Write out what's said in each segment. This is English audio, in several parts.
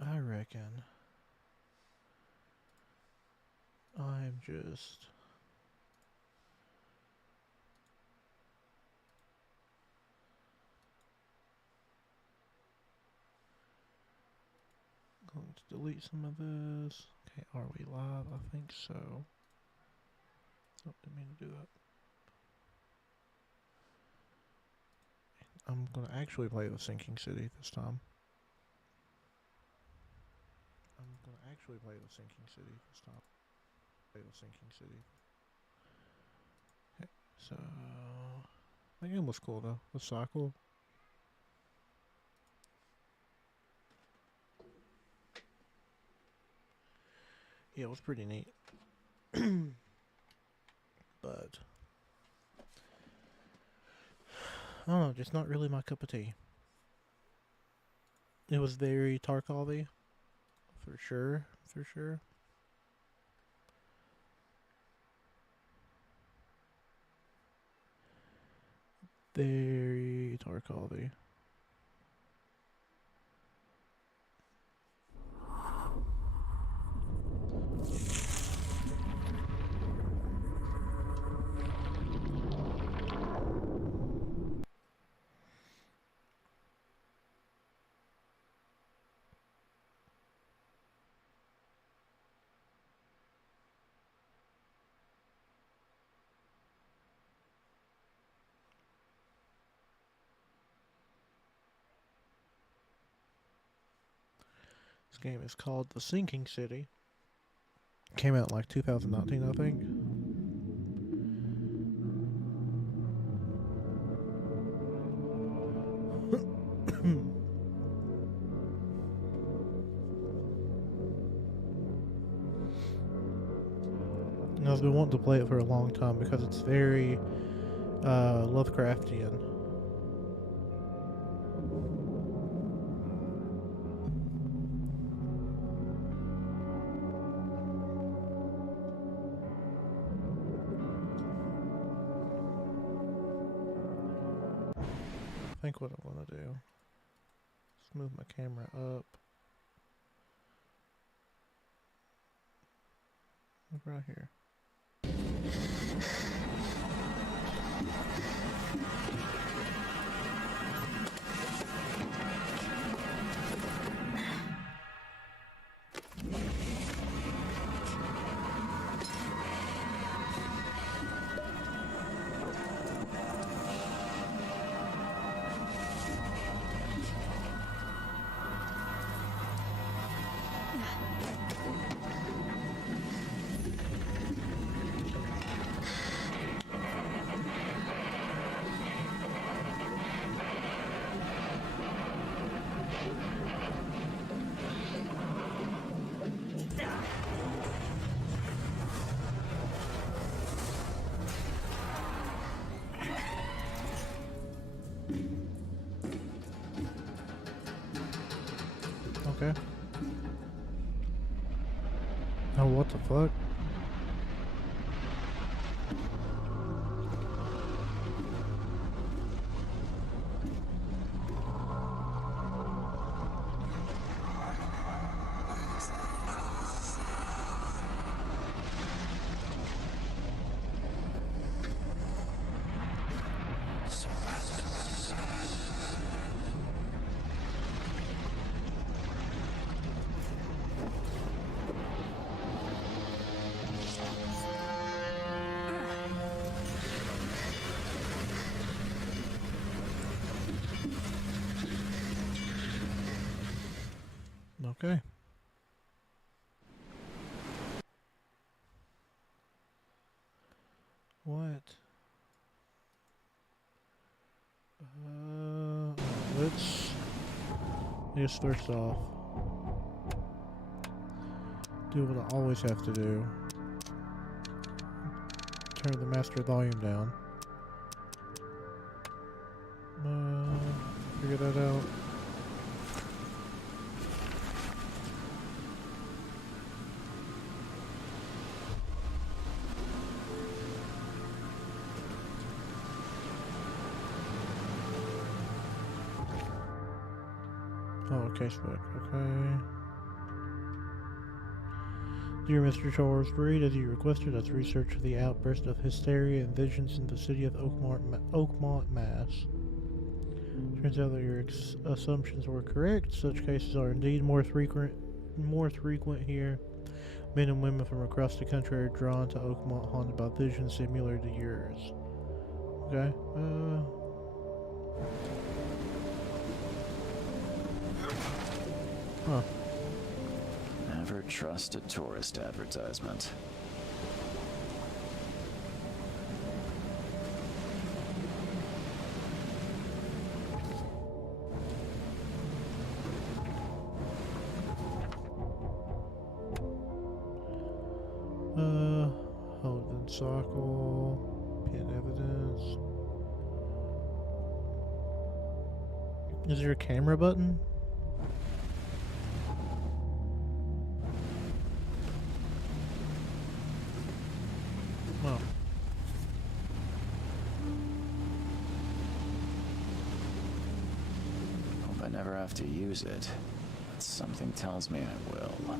I reckon I'm just going to delete some of this. Okay, are we live? I think so. Oh, didn't mean to do that. I'm gonna actually play with Sinking City this time. I'm gonna actually play with Sinking City this time. Play with Sinking City. Okay, so the game was cool though. The cycle. Yeah, it was pretty neat. But I don't know, just not really my cup of tea. It was very Tarkov-y, for sure, for sure. Very Tarkov-y. This game is called The Sinking City. Came out in like 2019, I think. I've been wanting to play it for a long time because it's very Lovecraftian. I think what I'm gonna do is move my camera up. Right here. Okay. Oh, what the fuck? Okay. What? Let's just first off do what I always have to do. Turn the master volume down. Figure that out. Oh, casebook. Okay. Dear Mr. Charles Reed, as you requested, let's research the outburst of hysteria and visions in the city of Oakmont, Mass. Turns out that your assumptions were correct. Such cases are indeed more frequent here. Men and women from across the country are drawn to Oakmont, haunted by visions similar to yours. Okay. Huh. Never trust a tourist advertisement. Holden Sockle, pin evidence. Is there a camera button? Oh. Hope I never have to use it, but something tells me I will.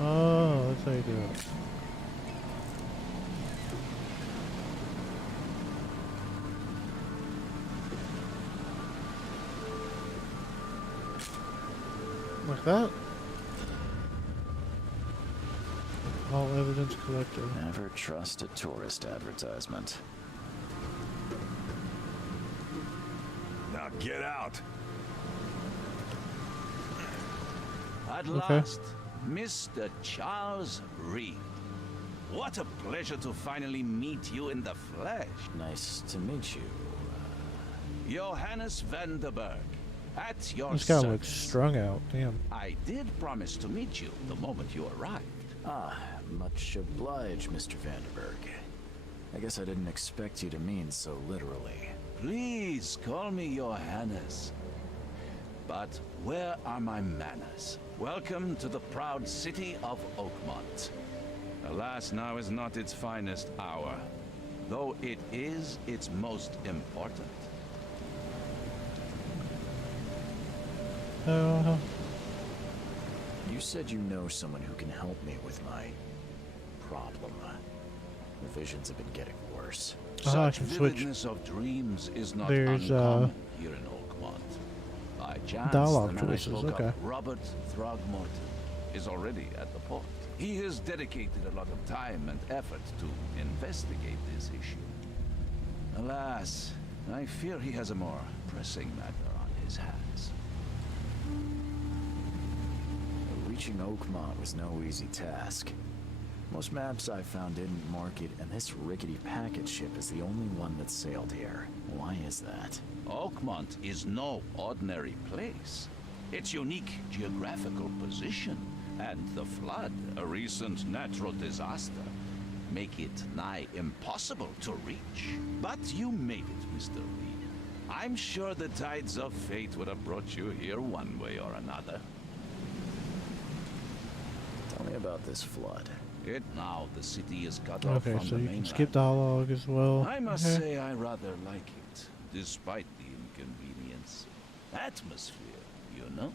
Oh, that's how you do it. Like that? All evidence collected. Never trust a tourist advertisement. Now get out. At Okay. last, Mr. Charles Reed. What a pleasure to finally meet you in the flesh. Nice to meet you. Johannes Vanderberg, at your This guy service. looks strung out. Damn. I did promise to meet you the moment you arrived. Ah, much obliged, Mr. Vanderberg. I guess I didn't expect you to mean so literally. Please call me Johannes. But where are my manners? Welcome to the proud city of Oakmont. Alas, now is not its finest hour, though it is its most important. You said you know someone who can help me with my problem. The visions have been getting worse. I Such can switch. vividness of dreams is not There's, uncommon here in Oakmont. By chance, dialogue the man I choices, spoke of, okay. Robert Throgmorton, is already at the port. He has dedicated a lot of time and effort to investigate this issue. Alas, I fear he has a more pressing matter on his hands. Reaching Oakmont was no easy task. Most maps I found didn't mark it, and this rickety packet ship is the only one that sailed here. Why is that? Oakmont is no ordinary place. Its unique geographical position and the flood, a recent natural disaster, make it nigh impossible to reach. But you made it, Mr. Reed. I'm sure the tides of fate would have brought you here one way or another. Tell me about this flood. Now the city is cut off Okay, from so the you can mainland. skip dialogue as well. I must Okay. say I rather like it, despite the inconvenience. Atmosphere, you know?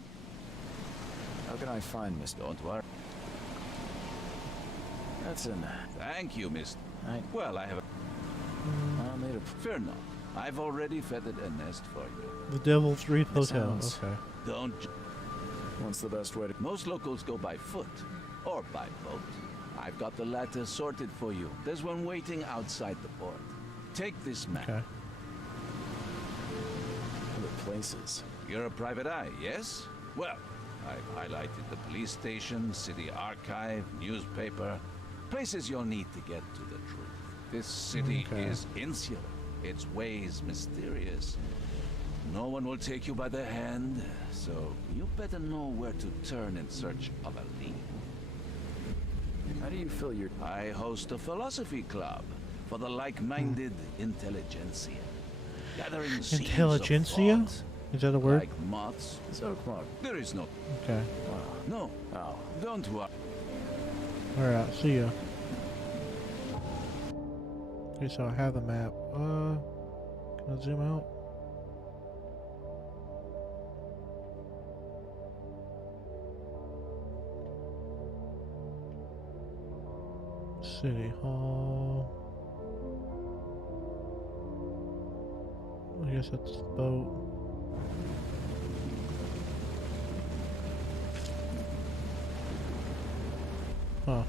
How can I find Mr. Don't worry. That's an... Thank you, Mr. I Well, I have... made a... Fear not. I've already feathered a nest for you. The Devil's Reef That Hotel. sounds- Okay. Don't... What's the best way to... Most locals go by foot, or by boat. I've got the latter sorted for you. There's one waiting outside the port. Take this map. Okay. Other places? You're a private eye, yes? Well, I've highlighted the police station, city archive, newspaper. Places you'll need to get to the truth. This city Okay. is insular. Its ways mysterious. No one will take you by the hand, so you better know where to turn in search of a lead. How do you feel your... I host a philosophy club for the like-minded intelligentsia. Gathering seeds of Intelligentsia? thought, Is that a word? like moths. So, come on. There is no... Okay. No, Oh, don't worry. Alright, see ya. Okay, so I have the map. Can I zoom out? City Hall. I guess that's the boat. Huh.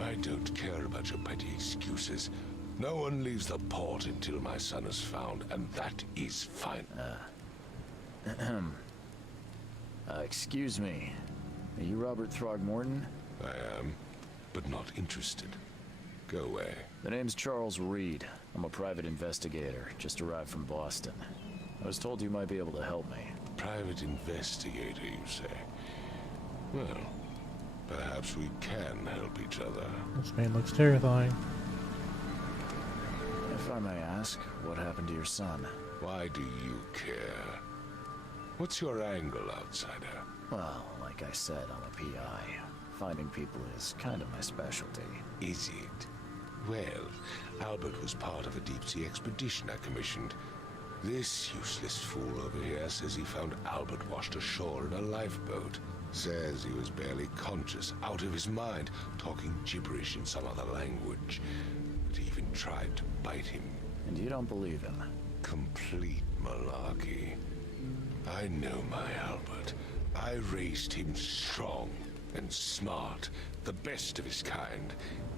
I don't care about your petty excuses. No one leaves the port until my son is found, and that is fine. excuse me. Are you Robert Throgmorton? I am, but not interested. Go away. The name's Charles Reed. I'm a private investigator, just arrived from Boston. I was told you might be able to help me. Private investigator, you say? Well, perhaps we can help each other. This man looks terrifying. If I may ask, what happened to your son? Why do you care? What's your angle, outsider? Well, like I said, I'm a PI. Finding people is kind of my specialty. Is it? Well, Albert was part of a deep-sea expedition I commissioned. This useless fool over here says he found Albert washed ashore in a lifeboat. Says he was barely conscious, out of his mind, talking gibberish in some other language. But he even tried to bite him. And you don't believe him? Complete malarkey. I know my Albert. I raised him strong and smart, the best of his kind.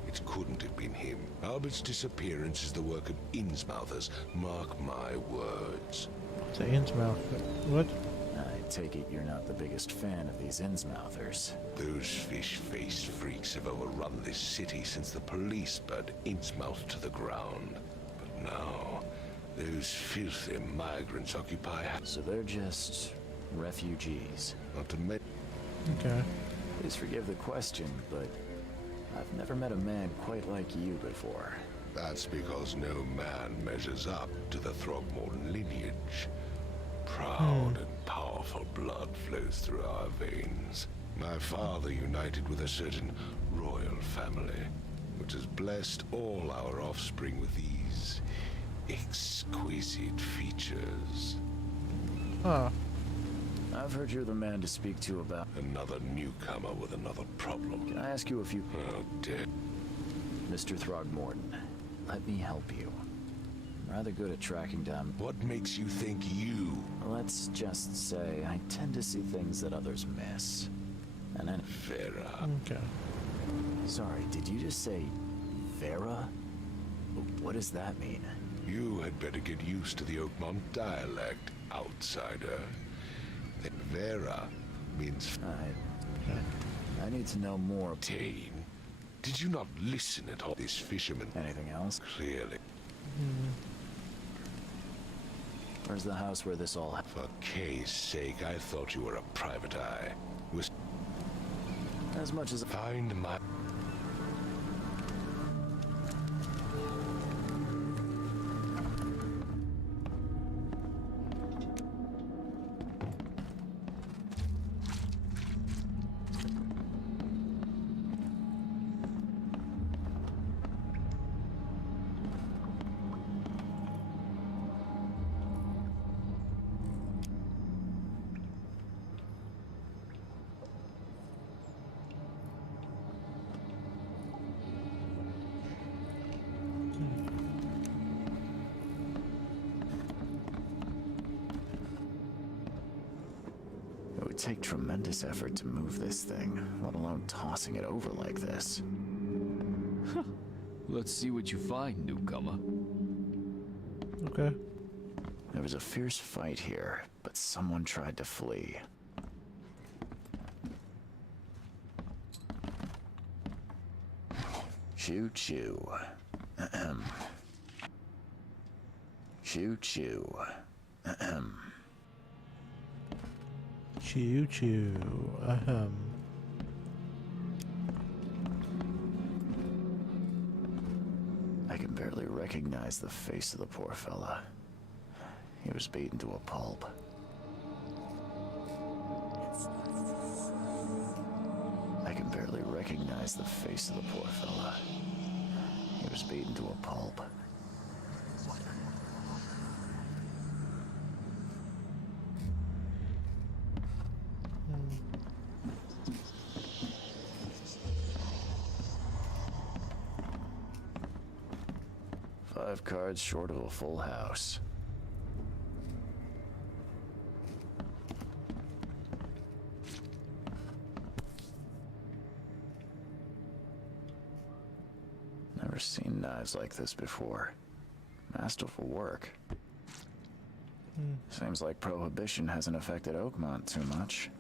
It couldn't have been him. Albert's disappearance is the work of Innsmouthers. Mark my words. It's an Innsmouth. What? I take it you're not the biggest fan of these Innsmouthers. Those fish-faced freaks have overrun this city since the police burned Innsmouth to the ground. But now, those filthy migrants occupy... So they're just refugees. Not to mention... Okay. Please forgive the question, but I've never met a man quite like you before. That's because no man measures up to the Throgmorton lineage. Proud and powerful blood flows through our veins. My father united with a certain royal family, which has blessed all our offspring with these exquisite features. Huh. I've heard you're the man to speak to about... Another newcomer with another problem. Can I ask you a few... Oh, dear. Mr. Throgmorton, let me help you. I'm rather good at tracking down... What makes you think you... Let's just say I tend to see things that others miss. And then... Vera? Okay. Sorry, did you just say... Vera? What does that mean? You had better get used to the Oakmont dialect, outsider. That Vera means I need to know more... Tane. Did you not listen at all? This fisherman... Anything else? Clearly. Where's the house where this all happened? For Kay's sake, I thought you were a private eye. Was... As much as... Find my... would take tremendous effort to move this thing, let alone tossing it over like this. Let's see what you find, newcomer. Okay. There was a fierce fight here, but someone tried to flee. Choo choo. Ahem. Choo choo. Ahem. Choo choo. Ahem. I can barely recognize the face of the poor fella. He was beaten to a pulp. I can barely recognize the face of the poor fella. He was beaten to a pulp. Five cards short of a full house. Never seen knives like this before. Masterful work. Seems like Prohibition hasn't affected Oakmont too much.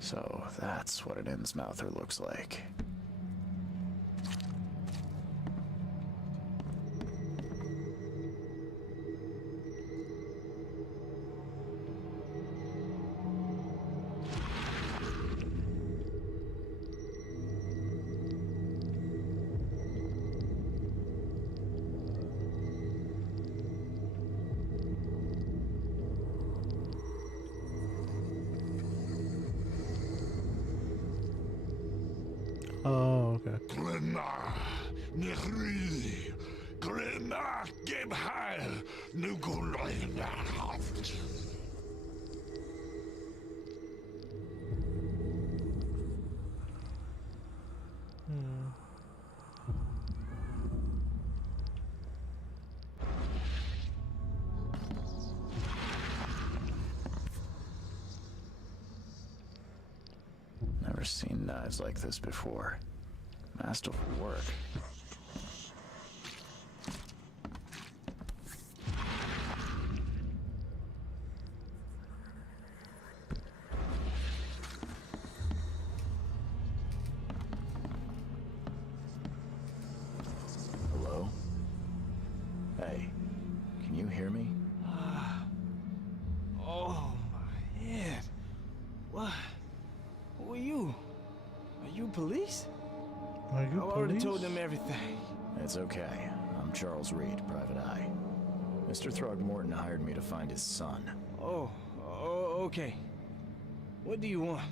So that's what an Innsmouther looks like. Oh, okay. Glenna, Nihri, Glenna, Gebheil, Nugulaynahaft. Never seen knives like this before. Masterful work. Hello? Hey, can you hear me? Oh, my head. What? Who are you? Are you police? Are you I already police? told them everything. It's okay. I'm Charles Reed, Private Eye. Mr. Throgmorton hired me to find his son. Oh, okay. What do you want?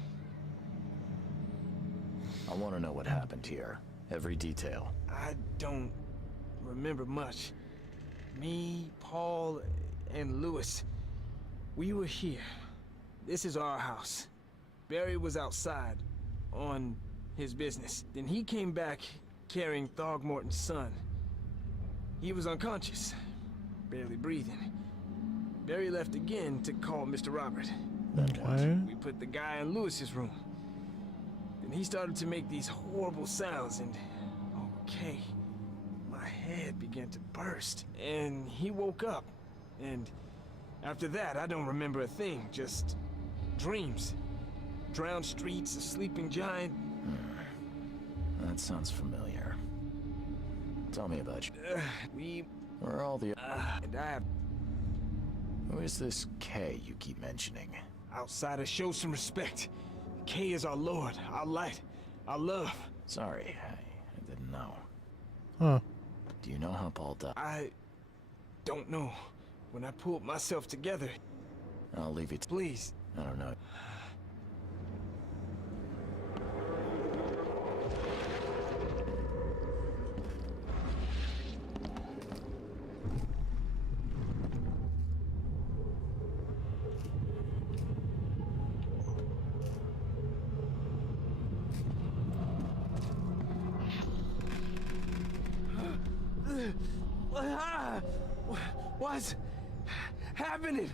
I want to know what happened here. Every detail. I don't remember much. Me, Paul, and Lewis, we were here. This is our house. Barry was outside on his business. Then he came back carrying Throgmorton's son. He was unconscious, barely breathing. Barry left again to call Mr. Robert. Okay. We put the guy in Lewis's room. Then he started to make these horrible sounds and... okay. My head began to burst. And he woke up. And after that, I don't remember a thing. Just dreams. Drowned streets, a sleeping giant. That sounds familiar. Tell me about you. We... Where are all the... and I... Who is this K you keep mentioning? Outsiders, show some respect. K is our lord, our light, our love. Sorry, I didn't know. Huh. Do you know how Paul died? I don't know. When I pulled myself together, I'll leave you to... please. I don't know. What's happening?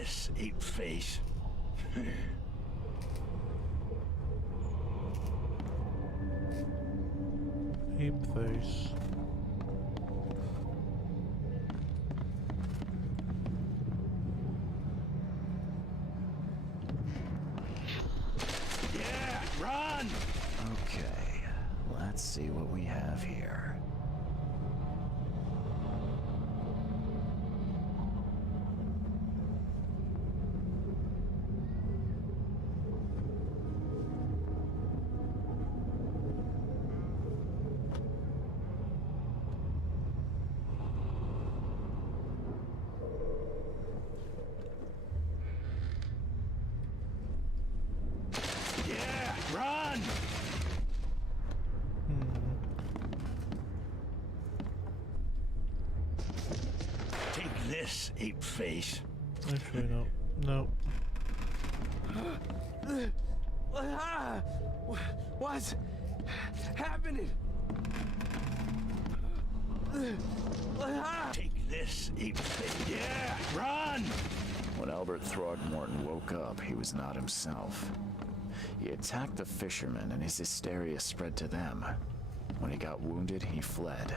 this, ape face. Ape face. Yeah, run! Okay, let's see what we have here. Yeah, run! Take this, ape face. Actually, no. No. Ah! What's happening? Ah! Take this, ape face. Yeah, run! When Albert Throgmorton woke up, he was not himself. He attacked the fishermen, and his hysteria spread to them. When he got wounded, he fled.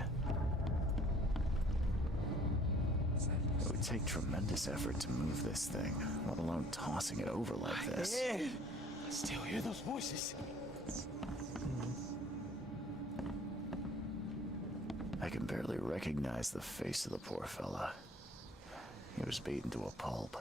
It would take tremendous effort to move this thing, let alone tossing it over like this. Man, I still hear those voices. I can barely recognize the face of the poor fella. He was beaten to a pulp.